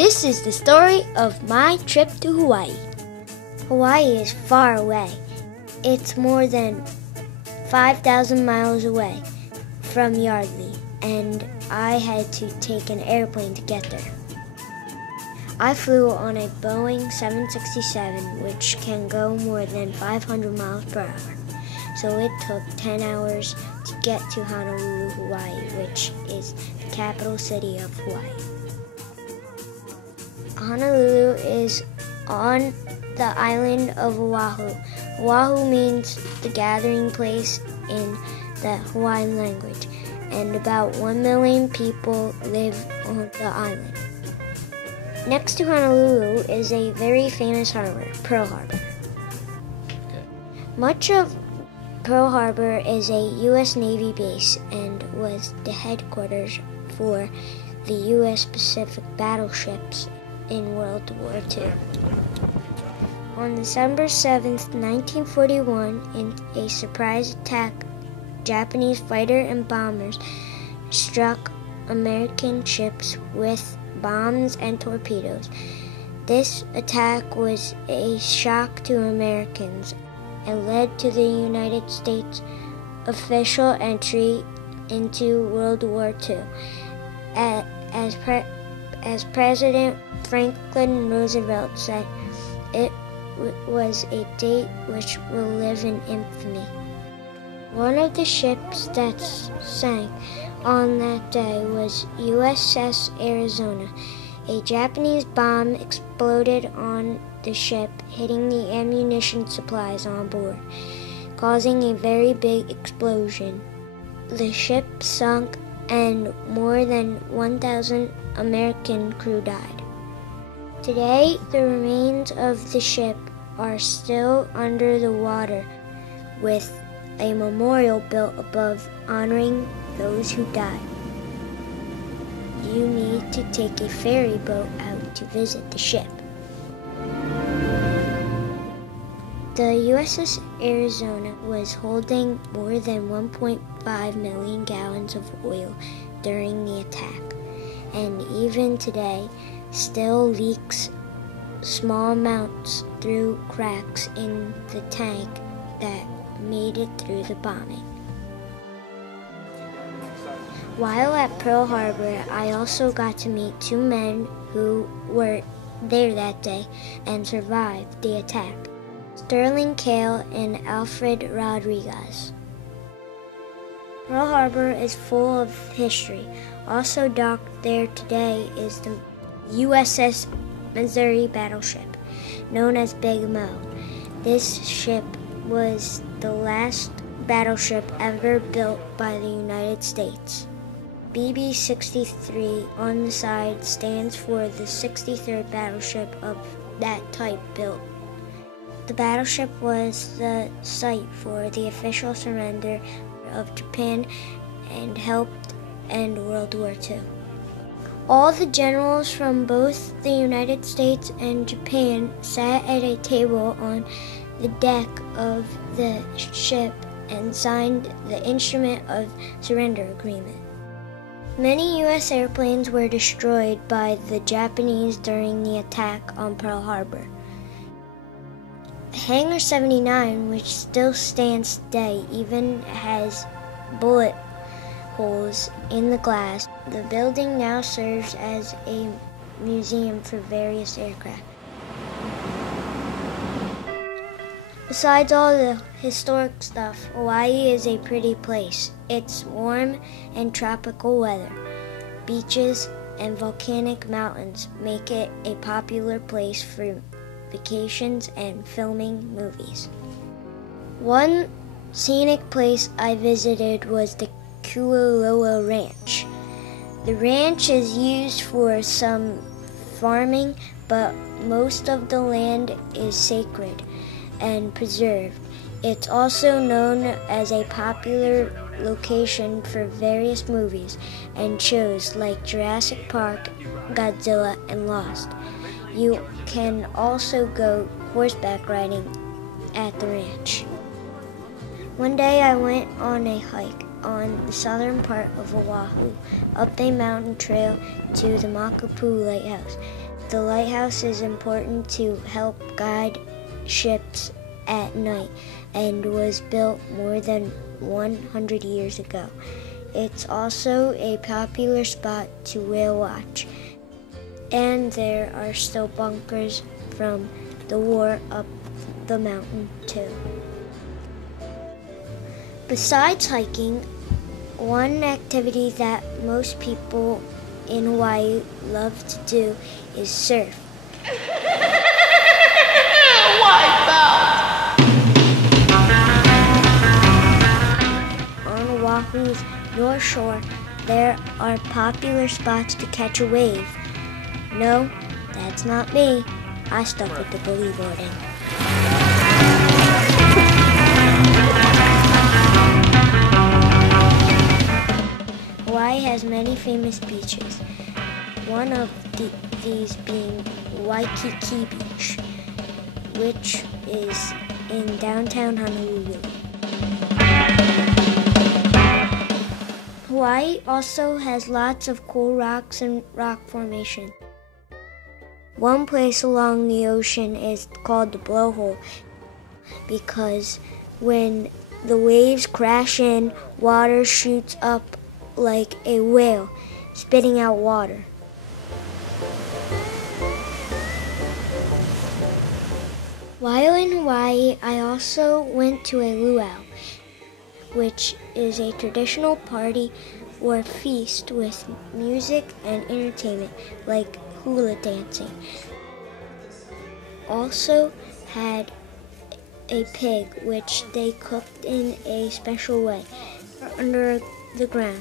This is the story of my trip to Hawaii. Hawaii is far away. It's more than 5,000 miles away from Yardley, and I had to take an airplane to get there. I flew on a Boeing 767, which can go more than 500 miles per hour. So it took 10 hours to get to Honolulu, Hawaii, which is the capital city of Hawaii. Honolulu is on the island of Oahu. Oahu means the gathering place in the Hawaiian language, and about 1 million people live on the island. Next to Honolulu is a very famous harbor, Pearl Harbor. Much of Pearl Harbor is a U.S. Navy base and was the headquarters for the U.S. Pacific battleships in World War II. On December 7, 1941, in a surprise attack, Japanese fighter and bombers struck American ships with bombs and torpedoes. This attack was a shock to Americans and led to the United States' official entry into World War II. As President Franklin Roosevelt said, it was a date which will live in infamy. One of the ships that sank on that day was USS Arizona. A Japanese bomb exploded on the ship, hitting the ammunition supplies on board, causing a very big explosion. The ship sunk and more than 1,000 American crew died. Today, the remains of the ship are still under the water, with a memorial built above honoring those who died. You need to take a ferry boat out to visit the ship. The USS Arizona was holding more than 1.5 million gallons of oil during the attack, and even today still leaks small amounts through cracks in the tank that made it through the bombing. While at Pearl Harbor, I also got to meet two men who were there that day and survived the attack, Sterling Cale and Alfred Rodriguez. Pearl Harbor is full of history. Also docked there today is the USS Missouri battleship, known as Big Mo. This ship was the last battleship ever built by the United States. BB-63 on the side stands for the 63rd battleship of that type built. The battleship was the site for the official surrender of Japan and helped end World War II. All the generals from both the United States and Japan sat at a table on the deck of the ship and signed the Instrument of Surrender agreement. Many U.S. airplanes were destroyed by the Japanese during the attack on Pearl Harbor. Hangar 79, which still stands today, even has bullet holes in the glass. The building now serves as a museum for various aircraft. Besides all the historic stuff, Hawaii is a pretty place. It's warm and tropical weather. Beaches and volcanic mountains make it a popular place for vacations and filming movies. One scenic place I visited was the Kualoa Ranch. The ranch is used for some farming, but most of the land is sacred and preserved. It's also known as a popular location for various movies and shows like Jurassic Park, Godzilla, and Lost. You can also go horseback riding at the ranch. One day I went on a hike on the southern part of Oahu, up a mountain trail to the Makapu Lighthouse. The lighthouse is important to help guide ships at night and was built more than 100 years ago. It's also a popular spot to whale watch, and there are still bunkers from the war up the mountain too. Besides hiking, one activity that most people in Hawaii love to do is surf. On Oahu's North Shore, there are popular spots to catch a wave. No, that's not me. I stuck with the boogie boarding. Hawaii has many famous beaches, one of these being Waikiki Beach, which is in downtown Honolulu. Hawaii also has lots of cool rocks and rock formation. One place along the ocean is called the Blowhole because when the waves crash in, water shoots up like a whale, spitting out water. While in Hawaii, I also went to a luau, which is a traditional party or feast with music and entertainment like hula dancing. Also had a pig which they cooked in a special way under the ground.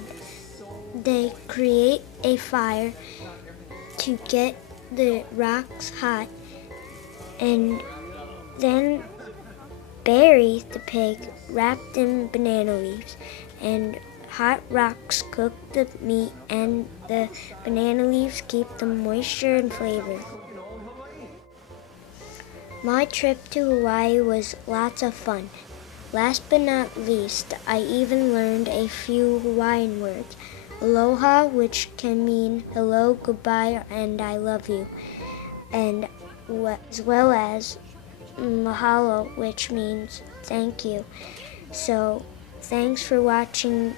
They create a fire to get the rocks hot and then bury the pig wrapped in banana leaves, and hot rocks cook the meat and the banana leaves keep the moisture and flavor. My trip to Hawaii was lots of fun. Last but not least, I even learned a few Hawaiian words. Aloha, which can mean hello, goodbye, and I love you, and as well as mahalo, which means thank you. So, thanks for watching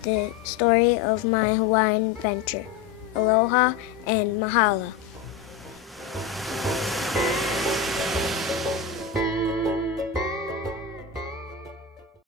the story of my Hawaiian adventure. Aloha and mahalo.